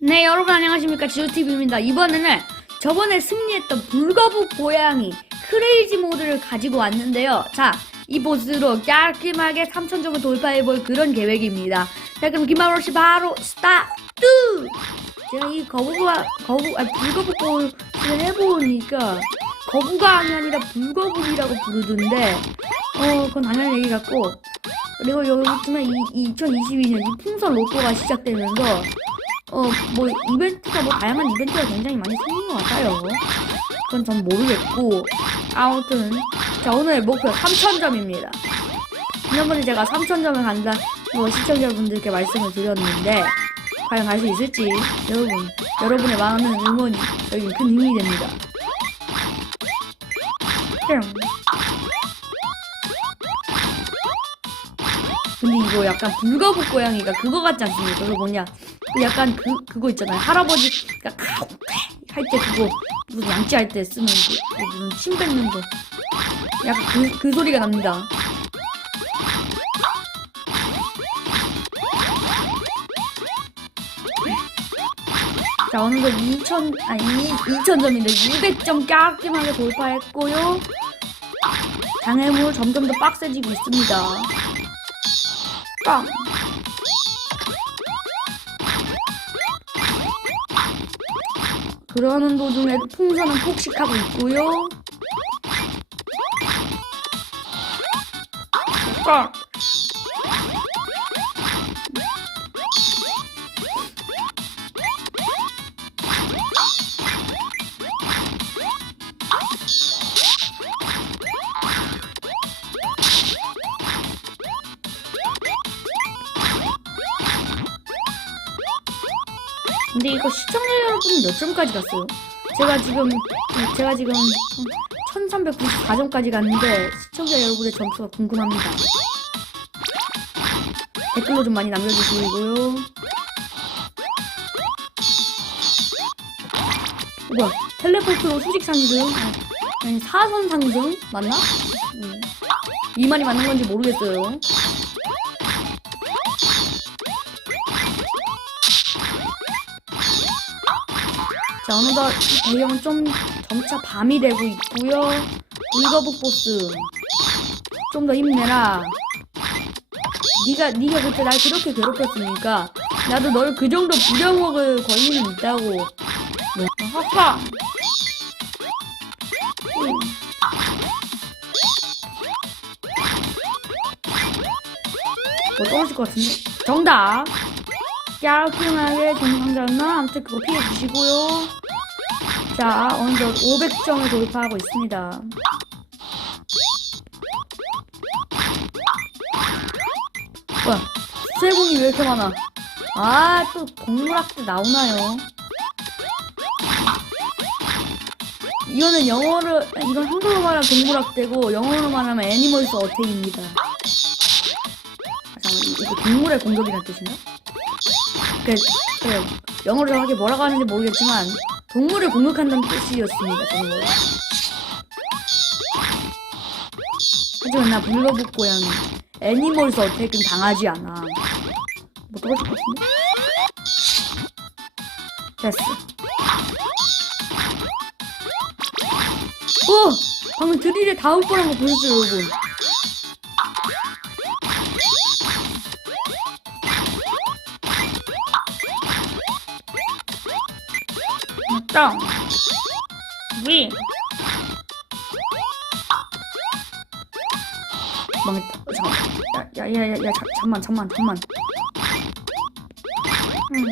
네, 여러분 안녕하십니까. 지오TV입니다. 이번에는 저번에 승리했던 불거북 고양이 크레이지 모드를 가지고 왔는데요. 자, 이 보스로 깔끔하게 3000점을 돌파해볼 그런 계획입니다. 자, 그럼 김하로 씨 바로 스타트! 제가 이 거북아, 거북, 아, 불거북 고를 해보니까 거북왕이 아니라 불거북이라고 부르던데, 어, 그건 당연한 얘기 같고, 그리고 여기부터는 이 2022년 이 풍선 로또가 시작되면서 어, 뭐, 이벤트가, 뭐, 다양한 이벤트가 굉장히 많이 생긴 것 같아요. 그건 전 모르겠고. 아무튼, 자, 오늘 목표 3,000점입니다. 지난번에 제가 3,000점을 간다, 뭐, 시청자분들께 말씀을 드렸는데, 과연 갈 수 있을지, 여러분, 여러분의 많은 응원이 여기 큰 힘이 됩니다. 뿅. 근데 이거 약간 불거북 고양이가 그거 같지 않습니까? 그거 뭐냐? 그 약간 그 그거 있잖아요. 할아버지가 할때 그거 무슨 양치 할 때 쓰는 그, 그 무슨 침 뱉는 거. 약간 그, 그 소리가 납니다. 자, 오늘도 2000, 아니, 2000점인데 200점 깔끔하게 돌파했고요. 장애물 점점 더 빡세지고 있습니다. 빵! 그러는 도중에도 풍선은 폭식하고 있고요. 빵! 근데 이거 여러분 몇 점까지 갔어요? 제가 지금 제가 지금 1394점까지 갔는데 시청자 여러분의 점수가 궁금합니다. 댓글로 좀 많이 남겨주시고요. 뭐야? 텔레포트로 수직 상승? 아, 아니 사선 상승 맞나? 음. 이 말이 맞는 건지 모르겠어요. 이 배경은 좀 점차 밤이 되고 있고요. 울거북 보스, 좀 더 힘내라. 네가 네가 그때 날 그렇게 괴롭혔으니까 나도 널 그 정도 부려먹을 권리는 있다고. 뭐, 하하. 음. 뭐 떨어질 것 같은데? 정답. 깔끔하게 정상자나 아무튼 그거 피해 주시고요. 자, 어느덧 500점을 돌파하고 있습니다. 뭐야? 수해공이 왜 이렇게 많아? 아, 또 동물학대 나오나요? 이거는 영어로, 이건 한국어로 말하면 동물학대고, 영어로 말하면 애니멀스 어택입니다. 아, 잠깐만, 이거 동물의 공격이라는 뜻인가? 그, 그 영어로 정확히 뭐라고 하는지 모르겠지만 동물을 공격한다는 뜻이었습니다. 저는 하지만 나 불거북 고양이 애니멀스 어택은 당하지 않아. 뭐 떨어질 것 같은데? 됐어. 오! 방금 드릴의 다음 거란 거 보셨죠, 여러분? 땅 위. 망했다. 어, 잠깐. 야 야 야야 잠만 잠만 잠만. 음.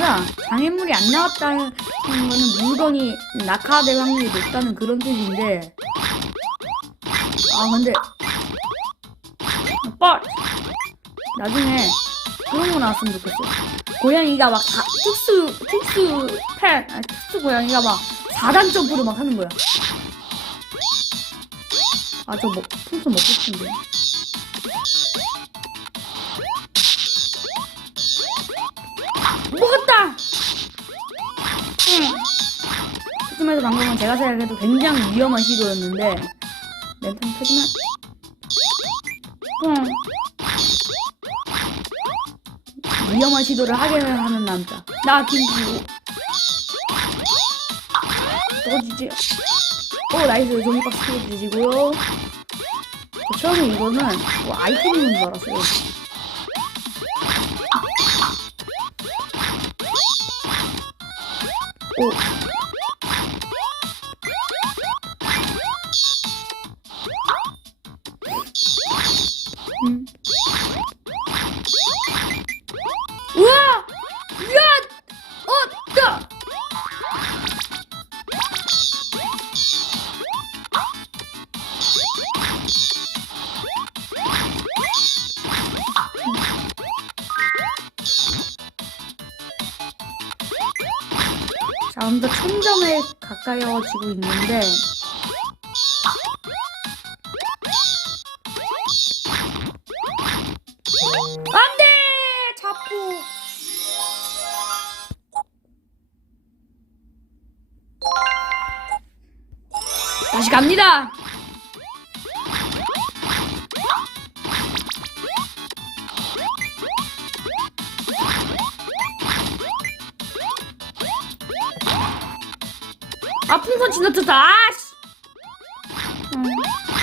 뭔가 장애물이 안 나왔다는 거는 물건이 낙하될 확률이 높다는 그런 뜻인데. 아 근데. 뻘 나중에 그런 거 나왔으면 좋겠어. 고양이가 막 다, 특수 특수 펫 아니, 특수 고양이가 막 4단 점프를 막 하는 거야. 아 저 뭐, 풍선 먹고 싶은데 하지만 방금은 제가 생각해도 굉장히 위험한 시도였는데. 랜턴 켜지면. 뿡 위험한 시도를 하게 하는 남자. 나 김지우. 떨어지지. 오 나이스. 종이박스 켜주시고요. 저 처음에 이거는 뭐 아이템 있는 줄 알았어요. 오 자, 어느덧 천점에 가까이어지고 있는데 안돼! 자포 다시 갑니다. 아 풍선 지나쳤다. 아씨. 음,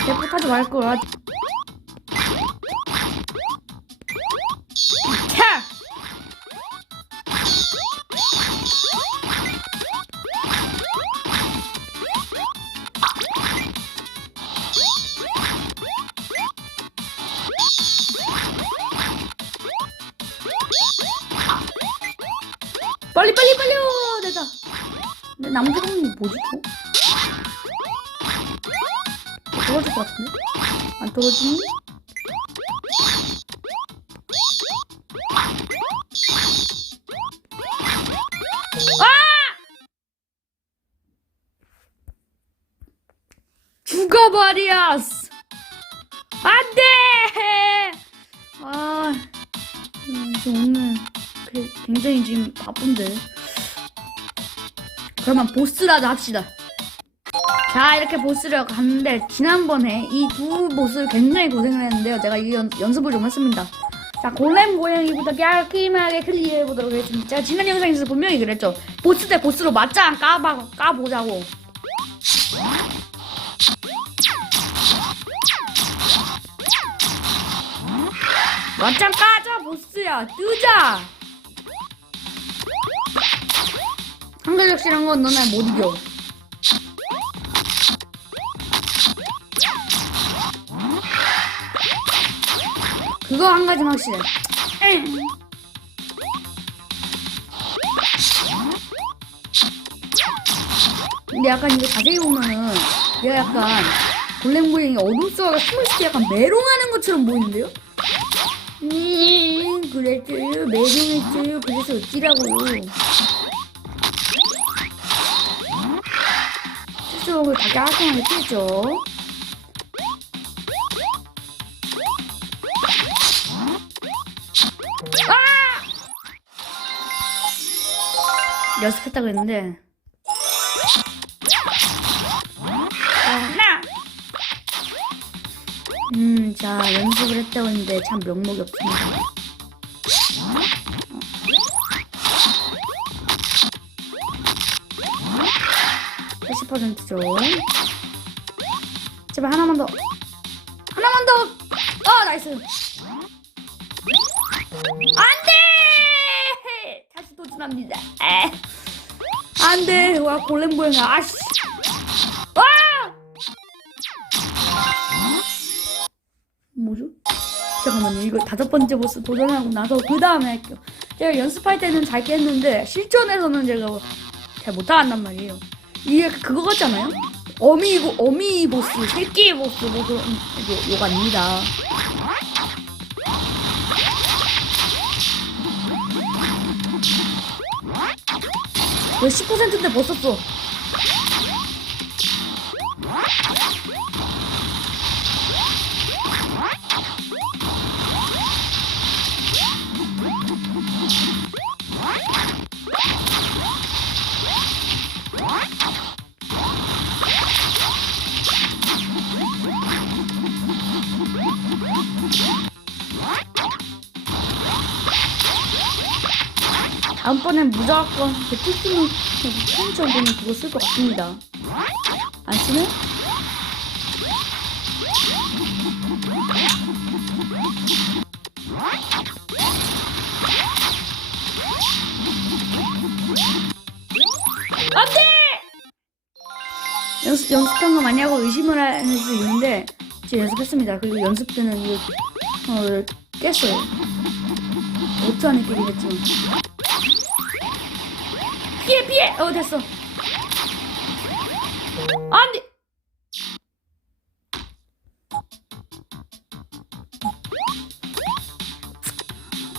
대포 타지 말 거야. 떨어질 것 같은데? 안 떨어지니? 죽어버리었어 안돼! 아 음, 저 오늘 그- 굉장히 지금 바쁜데. 그러면 보스라도 합시다 자 이렇게 보스를 갔는데 지난번에 이 두 보스 굉장히 고생을 했는데요. 제가 이 연, 연습을 좀 했습니다. 자 골렘 고양이부터 깔끔하게 클리어해 보도록 하겠습니다. 제가 지난 영상에서 분명히 그랬죠. 보스 대 보스로 맞짱 까봐, 까보자고. 맞짱 까자 보스야. 뜨자. 한글적실한 건 너네 못 이겨 그거 한 가지 확실해. 근데 약간 이거 자세히 보면은 얘가 약간 골렘 고양이 어둠 속에 숨을 때 약간 메롱하는 것처럼 보이는데요? 음, 그랬어요. 매정했어요. 그래서 어찌라고요. 수속을 다 깔끔하게 펴죠. 연습했다고 했는데. 음, 자, 연습을 했다고 했는데 참 명목이 없습니다. 80%죠. 제발 하나만 더. 하나만 더! 어, 나이스! 안 돼! 다시 도전합니다. 에. 안 돼! 와, 골렘 보행아. 아씨! 와! 뭐죠? 잠깐만요. 이거 다섯 번째 보스 도전하고 나서 그 다음에 할게요. 제가 연습할 때는 잘 깼는데 실전에서는 제가 잘 못하간단 말이에요. 이게 그거 같잖아요? 어미 어미 보스, 새끼 보스 뭐 그런 요, 요가 아닙니다. 왜 10%인데 벌써 써? 다음번엔 무조건 그 뚜뚜는 펜처럼 보는 그거 쓸 것 같습니다. 안 쓰네? 안 돼! 연습, 연습한 거 많이 하고 의심을 할 수 있는데, 제가 연습했습니다. 그리고 연습 때는 이거, 어, 깼어요. 5초 안에 했지만. 피해, 피해! 어, 됐어. 안 돼!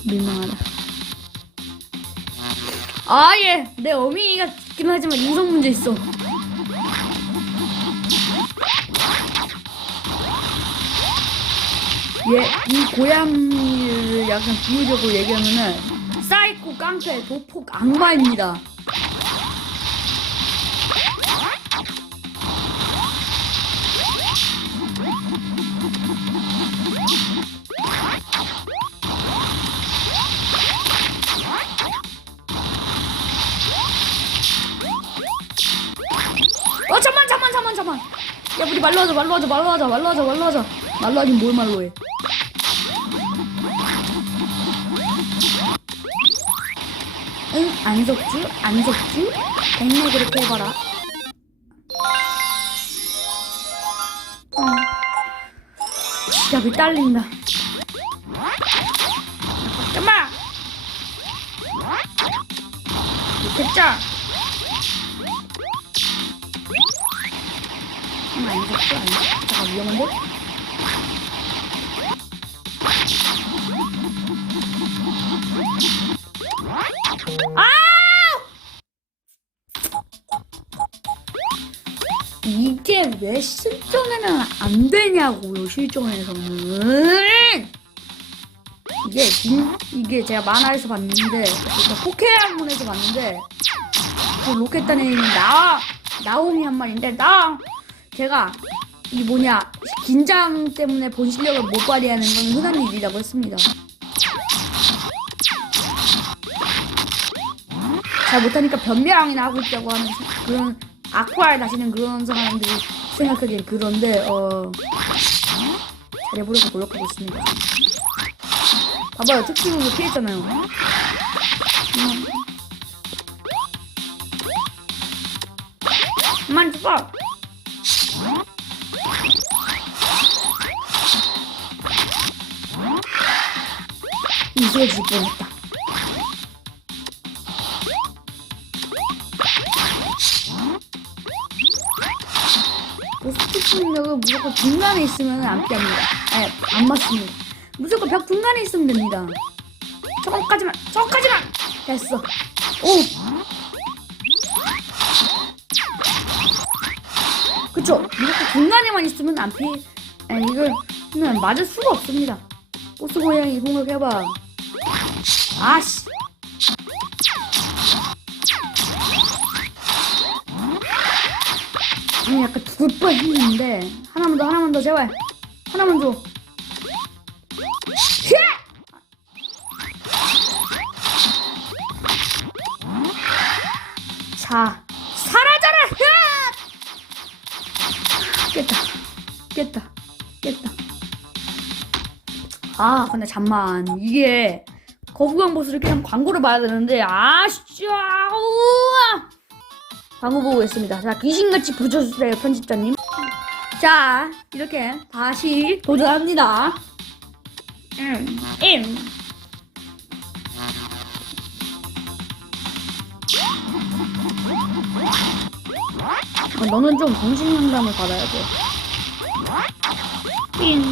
민망하다. 아, 예. 내 어미가 있긴 하지만 인성 문제 있어. 얘, 이 고양이를 약간 비유적으로 얘기하면은, 사이코 깡패 도폭 악마입니다. 야, 우리 말로 하자, 말로 하자, 말로 하자, 말로 하자, 말로 하자. 말로 하긴 뭘 말로 해. 응, 안 속주, 안 속주. 백내 그렇게 해봐라. 어. 진짜 배 딸린다. 잠깐만! 됐자! 음, 안 속주, 안 속주. 잠깐 위험한데? 아! 이게 왜 실전에는 안 되냐고요, 실전에서는. 이게, 진- 이게 제가 만화에서 봤는데, 그러니까 포켓몬에서 봤는데, 그 로켓단에 있는 나, 나오미 한 말인데, 나, 제가, 이 뭐냐, 긴장 때문에 본 실력을 못 발휘하는 건 흔한 일이라고 했습니다. 잘 못하니까 변명이나 하고 있다고 하는 그런 악화를 다시는 그런 사람들이 생각하기엔 그런데 어 잘해보려고 노력하고 있습니다. 봐봐요 특징으로 피했잖아요. 음. 그만 줘봐. 이세질 뻔했다. 스티치 능력은 무조건 중간에 있으면 안 피합니다. 아니, 안 맞습니다. 무조건 벽 중간에 있으면 됩니다. 저거까지만, 저거까지만! 됐어. 오! 그쵸? 무조건 중간에만 있으면 안 피, 아니, 이걸, 그냥 맞을 수가 없습니다. 보스 고양이 공격해봐. 아씨! 아니 약간 죽을 뻔했는데 하나만 더 하나만 더 제발 하나만 줘. 휘! 자 사라져라! 휘! 깼다 깼다 깼다. 아 근데 잠만 이게 거부감 보스를 그냥 광고를 봐야 되는데 아씨 아우 광고 보고 있습니다. 자, 귀신같이 부져주세요, 편집자님. 자, 이렇게 다시 도전합니다. 음, 임. 어, 너는 좀 정신 상담을 받아야 돼. 임.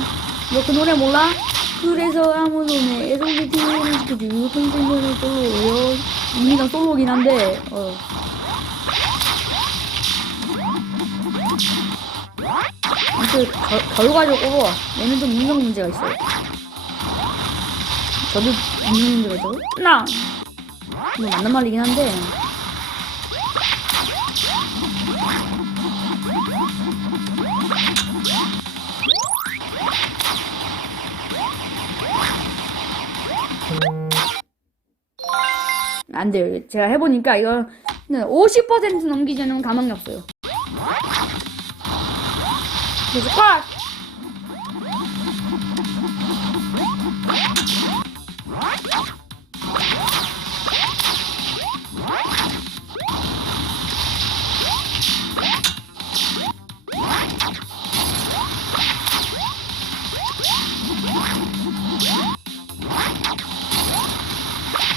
너그 노래 몰라? 그래서 아무 노래 애송이 팀을 시켜주고 선생님을 솔로예요. 이미랑 솔로긴 한데, 어. 그 결, 결과적으로 얘는 좀 인성 문제가 있어요. 저도 인성 문제가 있죠. 나 이거 맞는 말이긴 한데 안 돼요. 제가 해보니까 이거는 50% 넘기지는 가망이 없어요. 그래서 꽉!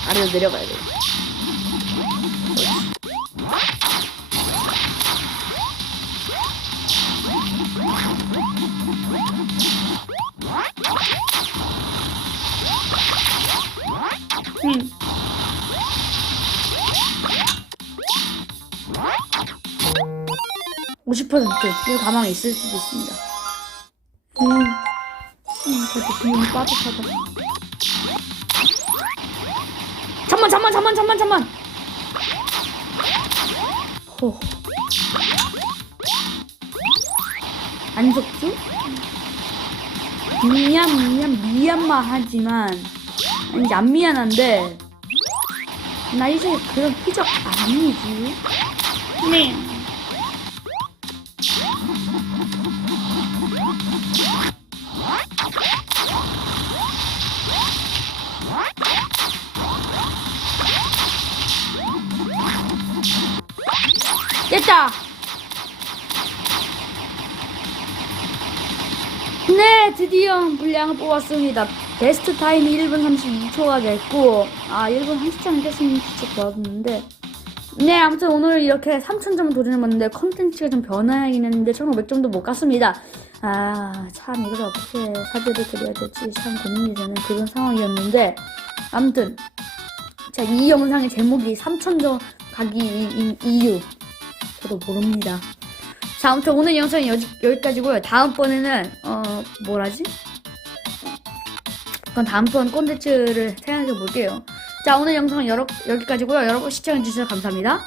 아래로 내려가야 돼 요. 음. (50% 이거 가망에 있을 수도 있습니다 음, 음 그래도 기분이 빠듯하다 잠만 잠만 잠만 잠만 잠만 호. 안 속지? 미안 미안 미안마 하지만 아니 안 미안한데 나 이제 그런 표정 아니지? 네. 됐다. 네, 드디어 분량을 뽑았습니다. 베스트 타임이 1분 32초가 됐고, 아, 1분 30초는 됐으면 진짜 좋았는데. 네, 아무튼 오늘 이렇게 3,000점을 도전해봤는데, 컨텐츠가 좀 변화하긴 했는데, 1,500점도 못 갔습니다. 아, 참, 이걸 어떻게 사죄를 드려야 될지 참 고민이 되는 그런 상황이었는데, 아무튼, 자, 이 영상의 제목이 3,000점 가기 이- 이- 이유. 저도 모릅니다. 자, 아무튼 오늘 영상은 여기, 여기까지고요. 다음번에는 어 뭐라지? 그건 다음번 콘텐츠를 생각해 볼게요. 자, 오늘 영상은 여러, 여기까지고요. 여러분 시청해 주셔서 감사합니다.